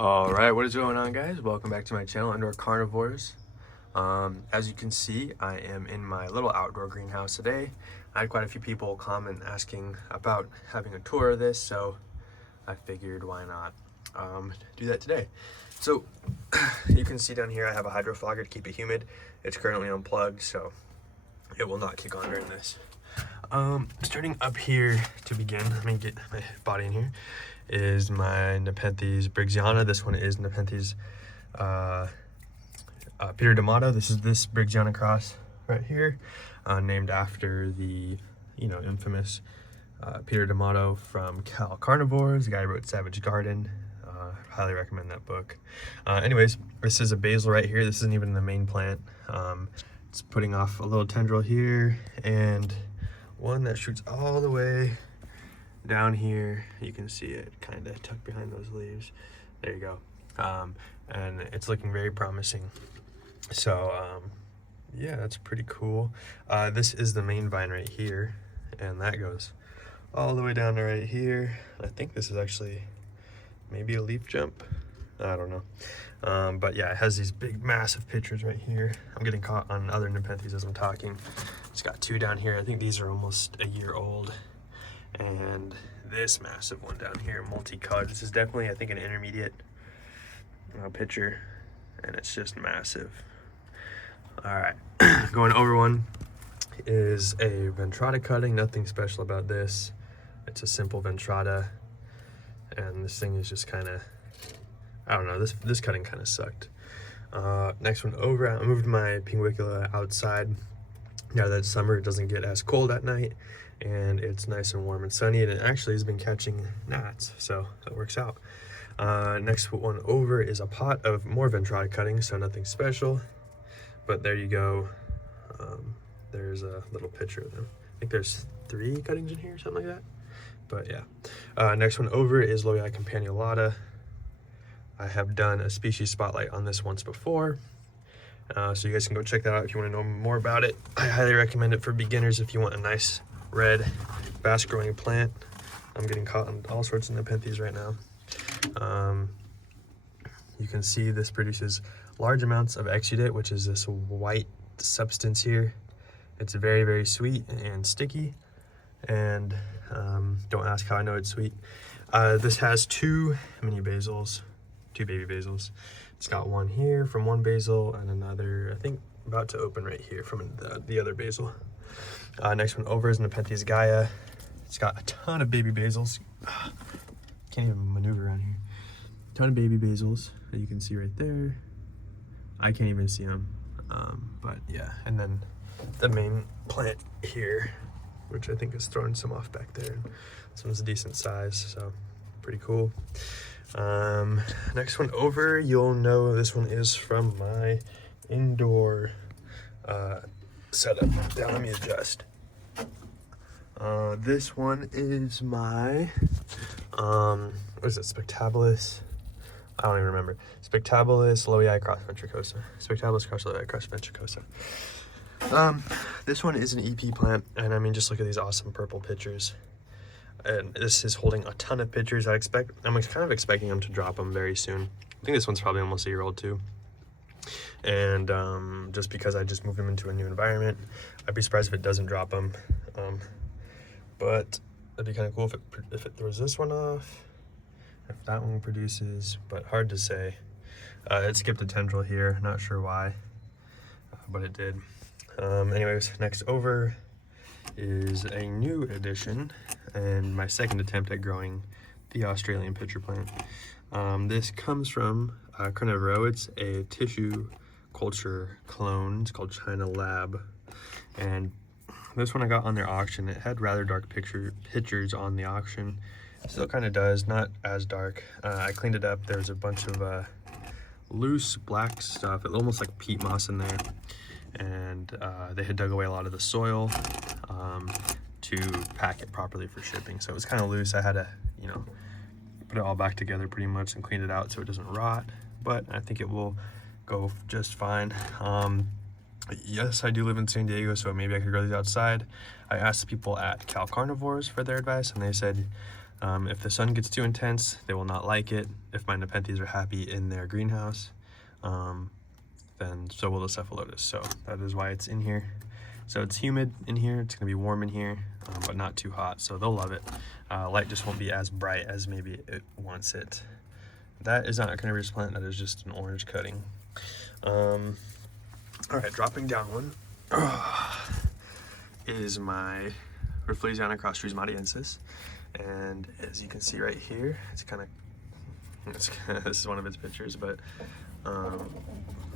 Alright, what is going on, guys? Welcome back to my channel, Indoor Carnivores. As you can see, I am in my little outdoor greenhouse today. I had quite a few people comment asking about having a tour of this, so I figured why not do that today. So you can see down here I have a hydroflogger to keep it humid. It's currently unplugged, so it will not kick on during this. Starting up here to begin, let me get my body in here, is my Nepenthes Briana. This one is Nepenthes Peter D'Amato. This is this Briana cross right here, named after the, infamous Peter D'Amato from Cal Carnivores, the guy who wrote Savage Garden. Highly recommend that book. Anyways, this is a basil right here. This isn't even the main plant. It's putting off a little tendril here and one that shoots all the way down here. You can see it kind of tucked behind those leaves. There you go. And it's looking very promising. So yeah, that's pretty cool. This is the main vine right here, and that goes all the way down to right here. I think this is actually maybe a leaf jump, I don't know. But yeah, it has these big massive pictures right here. I'm getting caught on other Nepenthes as I'm talking. It's got two down here. I think these are almost a year old. And this massive one down here, multicolored. This is definitely, I think, an intermediate picture, and it's just massive. All right, going over one is a ventrata cutting. Nothing special about this. It's a simple ventrata, and this thing is just kind of, I don't know, this cutting kind of sucked. Next one over, I moved my pinguicula outside. Now that it's summer, it doesn't get as cold at night, and it's nice and warm and sunny, and it actually has been catching gnats, so that works out. Next one over is a pot of more ventrata cuttings, so nothing special, but there you go. There's a little picture of them. I think there's 3 cuttings in here, something like that, but yeah. Next one over is campanulata. I have done a species spotlight on this once before, so you guys can go check that out if you want to know more about it. I highly recommend it for beginners if you want a nice red fast growing plant. I'm getting caught on all sorts of Nepenthes right now. You can see this produces large amounts of exudate, which is this white substance here. It's very, very sweet and sticky, and don't ask how I know it's sweet. This has 2 mini basils, 2 baby basils. It's got one here from one basil and another, I think, about to open right here from the other basil. Next one over is Nepenthes Gaia. It's got a ton of baby basils. Can't even maneuver around here. Ton of baby basils that you can see right there. I can't even see them, but yeah. And then the main plant here, which I think is throwing some off back there. This one's a decent size, so pretty cool. Next one over, you'll know this one is from my indoor setup. Now let me adjust. This one is my what is it, Spectabilis? I don't even remember. Spectabilis loei cross ventricosa. Spectabilis cross loei cross ventricosa. This one is an EP plant, and I mean, just look at these awesome purple pictures. And this is holding a ton of pictures. I'm kind of expecting them to drop them very soon. I think this one's probably almost a year old too. And just because I just moved them into a new environment, I'd be surprised if it doesn't drop them. But it'd be kind of cool if it throws this one off, if that one produces, but hard to say. It skipped a tendril here, not sure why, but it did. Anyways, next over is a new addition and my second attempt at growing the Australian pitcher plant. This comes from Carnivoro. It's a tissue culture clone. It's called China Lab, and this one I got on their auction. It had rather dark pictures on the auction. Still kind of does, not as dark. I cleaned it up. There's a bunch of loose black stuff, almost like peat moss in there, and they had dug away a lot of the soil to pack it properly for shipping. So it was kind of loose. I had to, put it all back together pretty much and clean it out so it doesn't rot, but I think it will go just fine. Yes, I do live in San Diego, so maybe I could grow these outside. I asked people at Cal Carnivores for their advice, and they said If the sun gets too intense, they will not like it. If my Nepenthes are happy in their greenhouse, then so will the cephalotus. So that is why it's in here. So it's humid in here, it's gonna be warm in here, but not too hot, so they'll love it. Light just won't be as bright as maybe it wants it. That is not a carnivorous plant, that is just an orange cutting. All right, dropping down one is my Rafflesiana cross Trismatiensis. And as you can see right here, it's kind of, this is one of its pictures, but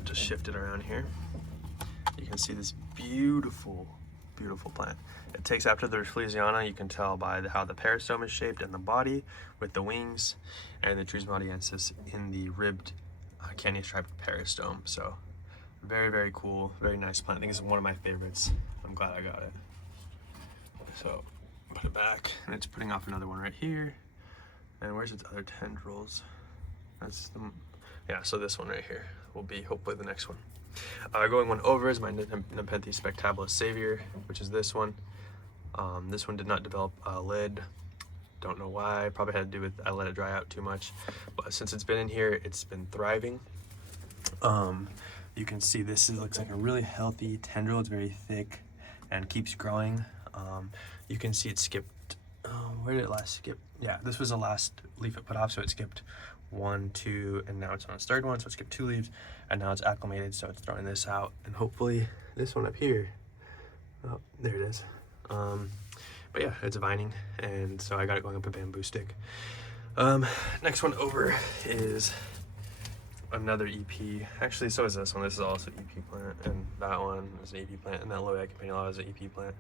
just shift it around here. You can see this beautiful, beautiful plant. It takes after the Rafflesiana. You can tell by how the peristome is shaped in the body with the wings, and the Trismatiensis in the ribbed candy striped peristome. So very, very cool, very nice plant. I think it's one of my favorites. I'm glad I got it. So put it back, and it's putting off another one right here. And where's its other tendrils? That's the, yeah, so this one right here will be hopefully the next one. Going one over is my Nepenthes spectabular savior, which is this one. This one did not develop a lid. Don't know why. Probably had to do with I let it dry out too much. But since it's been in here, it's been thriving. You can see this looks like a really healthy tendril. It's very thick and keeps growing. You can see it skipped. Where did it last skip? Yeah, this was the last leaf it put off, so it skipped 1, 2, and now it's on its third one, so it skipped 2 leaves, and now it's acclimated, so it's throwing this out, and hopefully this one up here, oh, there it is. But yeah, it's vining, and so I got it going up a bamboo stick. Next one over is another EP. Actually, so is this one. This is also an EP plant, and that one is an EP plant, and that Loei campanulata is an EP plant.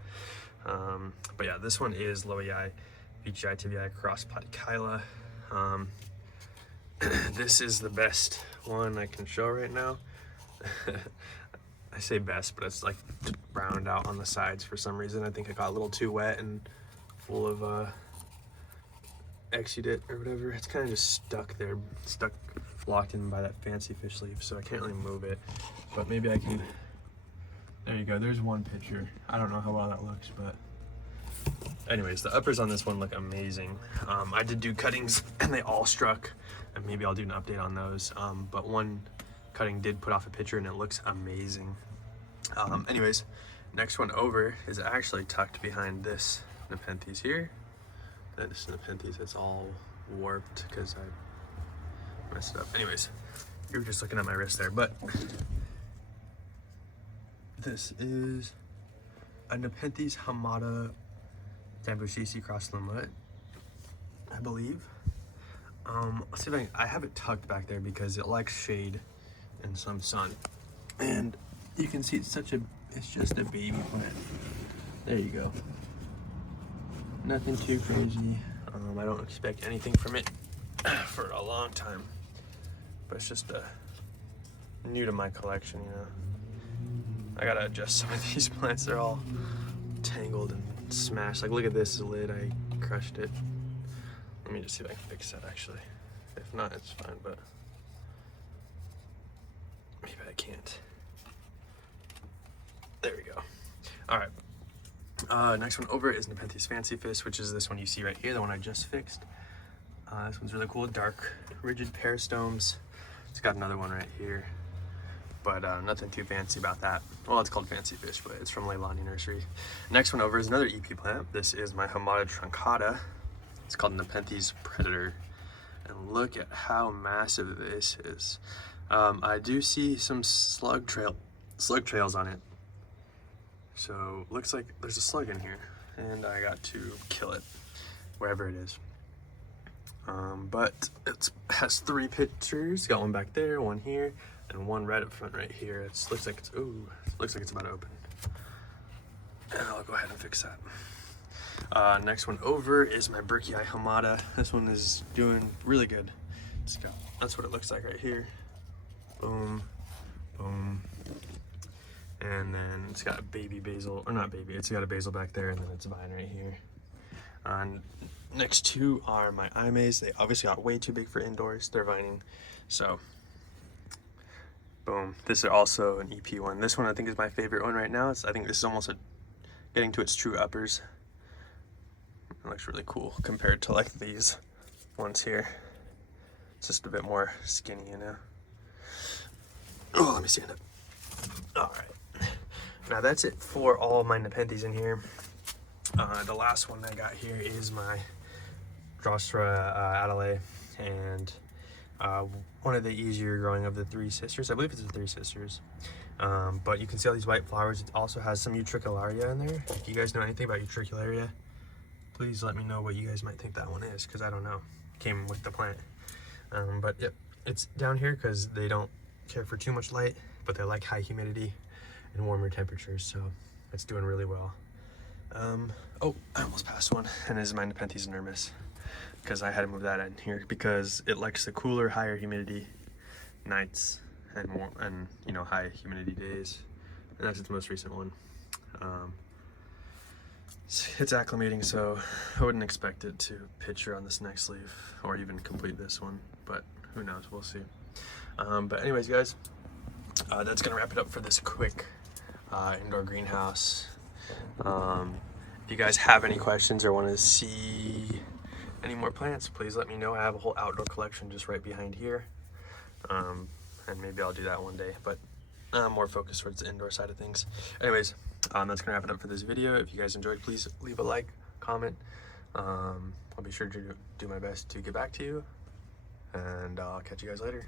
But yeah, this one is Loei VGI tibiae cross platychila. This is the best one I can show right now. I say best, but it's like browned out on the sides for some reason. I think it got a little too wet and full of exudate or whatever. It's kind of just stuck there, locked in by that fancy fish leaf, so I can't really move it. But maybe I can. There you go. There's one picture. I don't know how well that looks, but anyways, the uppers on this one look amazing. I did do cuttings and they all struck, and maybe I'll do an update on those. But one cutting did put off a picture and it looks amazing. Anyways, next one over is actually tucked behind this Nepenthes here. This Nepenthes is all warped because I messed it up. Anyways, you were just looking at my wrist there, but this is a Nepenthes hamada Tambushisi cross limlet, I believe. Let's see if I have it tucked back there because it likes shade and some sun. And you can see it's just a baby plant. There you go. Nothing too crazy. I don't expect anything from it for a long time. But it's just new to my collection, you know. I gotta adjust some of these plants. They're all tangled and smashed. Like, look at this lid. I crushed it. Let me just see if I can fix that, actually. If not, it's fine, but maybe I can't. There we go. All right. Next one over is Nepenthes fancyfist, which is this one you see right here, the one I just fixed. This one's really cool. Dark, rigid peristomes. It's got another one right here, but nothing too fancy about that. Well, it's called fancy fish, but it's from Leilani Nursery. Next one over is another EP plant. This is my Hamada truncata. It's called Nepenthes predator, and look at how massive this is. I do see some slug trails on it, so looks like there's a slug in here, and I got to kill it wherever it is. But it has 3 pictures. Got one back there, one here, and one right up front right here. It looks like it's about to open. And I'll go ahead and fix that. Next one over is my Berkii hamada. This one is doing really good. That's what it looks like right here. Boom, boom. And then it's got a baby basil, or not baby, it's got a basil back there, and then it's a vine right here. Next 2 are my Imes. They obviously got way too big for indoors. They're vining, so boom. This is also an EP one. This one I think is my favorite one right now. I think this is almost getting to its true uppers. It looks really cool compared to like these ones here. It's just a bit more skinny, you know. Oh, let me stand up. All right. Now that's it for all of my Nepenthes in here. The last one I got here is my Drosera Adelaide, and one of the easier growing of the three sisters. I believe it's the three sisters. But you can see all these white flowers. It also has some utricularia in there. If you guys know anything about utricularia, please let me know what you guys might think that one is, because I don't know. It came with the plant. But yep, it's down here because they don't care for too much light, but they like high humidity and warmer temperatures, so it's doing really well. Oh, I almost passed one, and this is my Nepenthes enormous, because I had to move that in here because it likes the cooler, higher humidity nights and more, and you know, high humidity days. And that's its most recent one. It's acclimating, so I wouldn't expect it to picture on this next leaf or even complete this one, but who knows, we'll see. But anyways, guys, that's gonna wrap it up for this quick indoor greenhouse. If you guys have any questions or want to see any more plants, please let me know. I have a whole outdoor collection just right behind here, and maybe I'll do that one day, but I'm more focused towards the indoor side of things. Anyways, that's gonna wrap it up for this video. If you guys enjoyed, please leave a like, comment. I'll be sure to do my best to get back to you, and I'll catch you guys later.